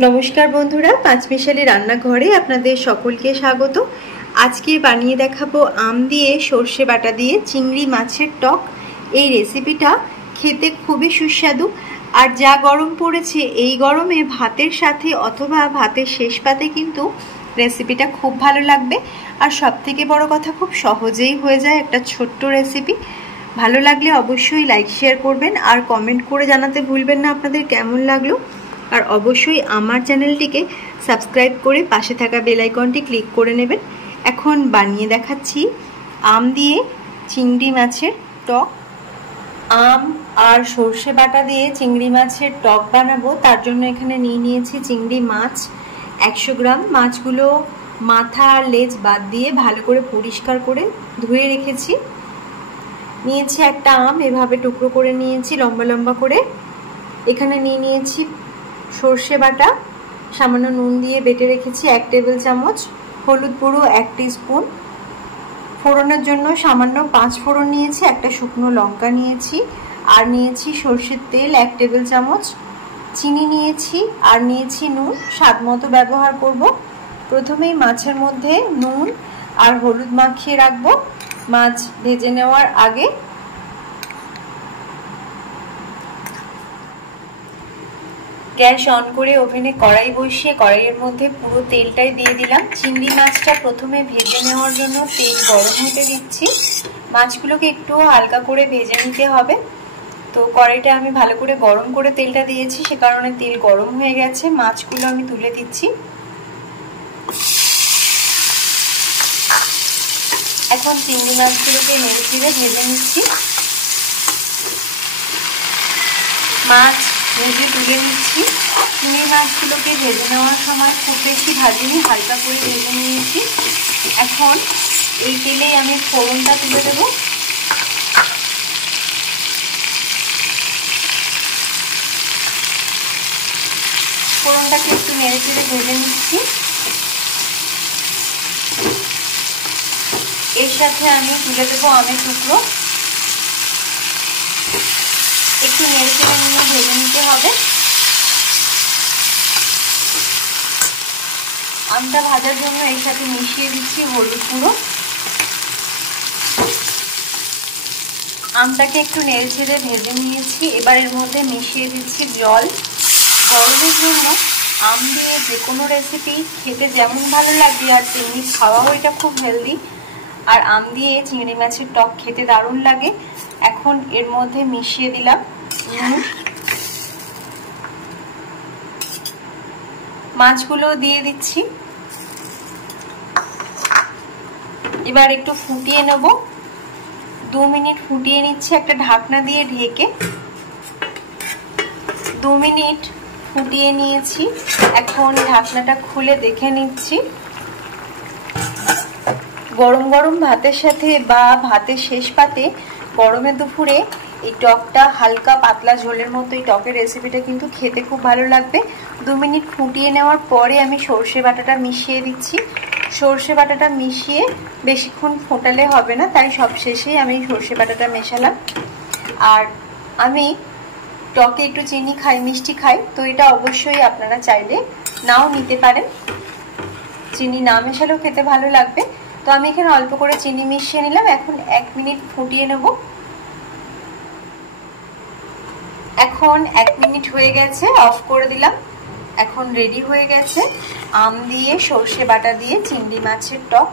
नमस्कार बंधुरा पाँचमिशाली रान्नाघरे आपनादेर सकलके स्वागत। आज के बानिये देखाबो आम दिए सर्षे बाटा दिए चिंगड़ी माछेर टक। এই রেসিপিটা খেতে খুবই সুস্বাদু আর যা গরম পড়েছে এই গরমে ভাতের সাথে অথবা ভাতের শেষ পাতে কিন্তু রেসিপিটা খুব ভালো লাগবে। আর সবথেকে বড় কথা খুব সহজেই হয়ে যায় একটা ছোট্ট রেসিপি। ভালো লাগলে অবশ্যই লাইক শেয়ার করবেন আর কমেন্ট করে জানাতে ভুলবেন না আপনাদের কেমন লাগলো। আর অবশ্যই আমার চ্যানেলটিকে সাবস্ক্রাইব করে পাশে থাকা বেল আইকনটি ক্লিক করে নেবেন। এখন বানিয়ে দেখাচ্ছি আম দিয়ে চিংড়ি মাছের টক। আম আর সর্ষে বাটা দিয়ে চিংড়ি মাছের টক বানাবো, তার জন্য এখানে নিয়ে নিয়েছি চিংড়ি মাছ 100 গ্রাম। মাছগুলো মাথা আর লেজ বাদ দিয়ে ভালো করে পরিষ্কার করে ধুয়ে রেখেছি। নিয়েছি একটা আম, এভাবে টুকরো করে নিয়েছি লম্বা লম্বা করে। এখানে নিয়ে নিয়েছি সর্ষে বাটা, সামান্য নুন দিয়ে বেটে রেখেছি 1 টেবিল চামচ, হলুদ গুঁড়ো 1 টিস্পুন, ফোড়নের জন্য সামান্য 5 ফোড়ন নিয়েছি, একটা শুকনো লঙ্কা নিয়েছি, আর নিয়েছি সর্ষের তেল 1 টেবিল চামচ, চিনি নিয়েছি, আর নিয়েছি নুন স্বাদ মতো ব্যবহার করব। প্রথমেই মাছের মধ্যে নুন আর হলুদ মাখিয়ে রাখবো মাছ ভেজে নেওয়ার আগে। গ্যাস অন করে ওভেনে কড়াই বসিয়ে কড়াইয়ের মধ্যে পুরো তেলটাই দিয়ে দিলাম। চিংড়ি মাছটা প্রথমে ভেজে নেওয়ার জন্য তেল গরম হতে দিচ্ছি। মাছগুলোকে একটু হালকা করে ভেজে নিতে হবে। তো কড়াইটা আমি ভালো করে গরম করে তেলটা দিয়েছি, সে কারণে তেল গরম হয়ে গেছে। মাছগুলো আমি তুলে দিচ্ছি। এখন চিংড়ি মাছগুলোকে নেড়ে চেড়ে ভেজে নিচ্ছি। মাছ ভেজে তুলে নিচ্ছি। চিংড়ি মাছগুলোকে ভেজে নেওয়ার সময় খুব বেশি ভাজিনি, হালকা করে ভেজে নিয়েছি। এখন এই তেলেই আমি ফোড়নটা তুলে দেব। ফোড়নটাকে একটু নেড়ে চেড়ে ভেজে নিচ্ছি। এর সাথে আমি তুলে দেবো আমের টুকরো। একটু নেড়ে চেড়ে নিয়ে ভেজে নিতে হবে। আমটা ভাজার জন্য এর সাথে মিশিয়ে দিচ্ছি হলুদ গুঁড়ো। আমটাকে একটু নেড়ে চেড়ে ভেজে নিয়েছি। এবার এর মধ্যে মিশিয়ে দিচ্ছি জল। গরমের জন্য আম দিয়ে যে কোনো রেসিপি খেতে যেমন ভালো লাগে আর তেমনি খাওয়াও এটা খুব হেলদি। আর আম দিয়ে চিংড়ি মাছের টক খেতে দারুণ লাগে। এখন এর মধ্যে মিশিয়ে দিলাম নুন। মাছগুলো দিয়ে দিচ্ছি। এবার একটু ফুটিয়ে নেব। 2 মিনিট ফুটিয়ে নিচ্ছি একটা ঢাকনা দিয়ে ঢেকে। 2 মিনিট ফুটিয়ে নিয়েছি। এখন ঢাকনাটা খুলে দেখে নিচ্ছি। গরম গরম ভাতের সাথে বা ভাতের শেষ পাতে গরমের দুপুরে এই টকটা হালকা পাতলা ঝোলের মতো এই টকের রেসিপিটা কিন্তু খেতে খুব ভালো লাগবে। 2 মিনিট ফুটিয়ে নেওয়ার পরে আমি সর্ষে বাটাটা মিশিয়ে দিচ্ছি। সর্ষে বাটাটা মিশিয়ে বেশিক্ষণ ফোটালে হবে না, তাই সব শেষেই আমি সর্ষে বাটাটা মেশালাম। আর আমি টকে একটু চিনি খাই, মিষ্টি খাই, তো এটা অবশ্যই আপনারা চাইলে নাও নিতে পারেন। চিনি না মেশালেও খেতে ভালো লাগবে। তো আমি এখানে অল্প করে চিনি মিশিয়ে নিলাম। এখন 1 মিনিট ফুটিয়ে নেব। এখন 1 মিনিট হয়ে গেছে, অফ করে দিলাম। এখন রেডি হয়ে গেছে আম দিয়ে সর্ষে বাটা দিয়ে চিংড়ি মাছের টক।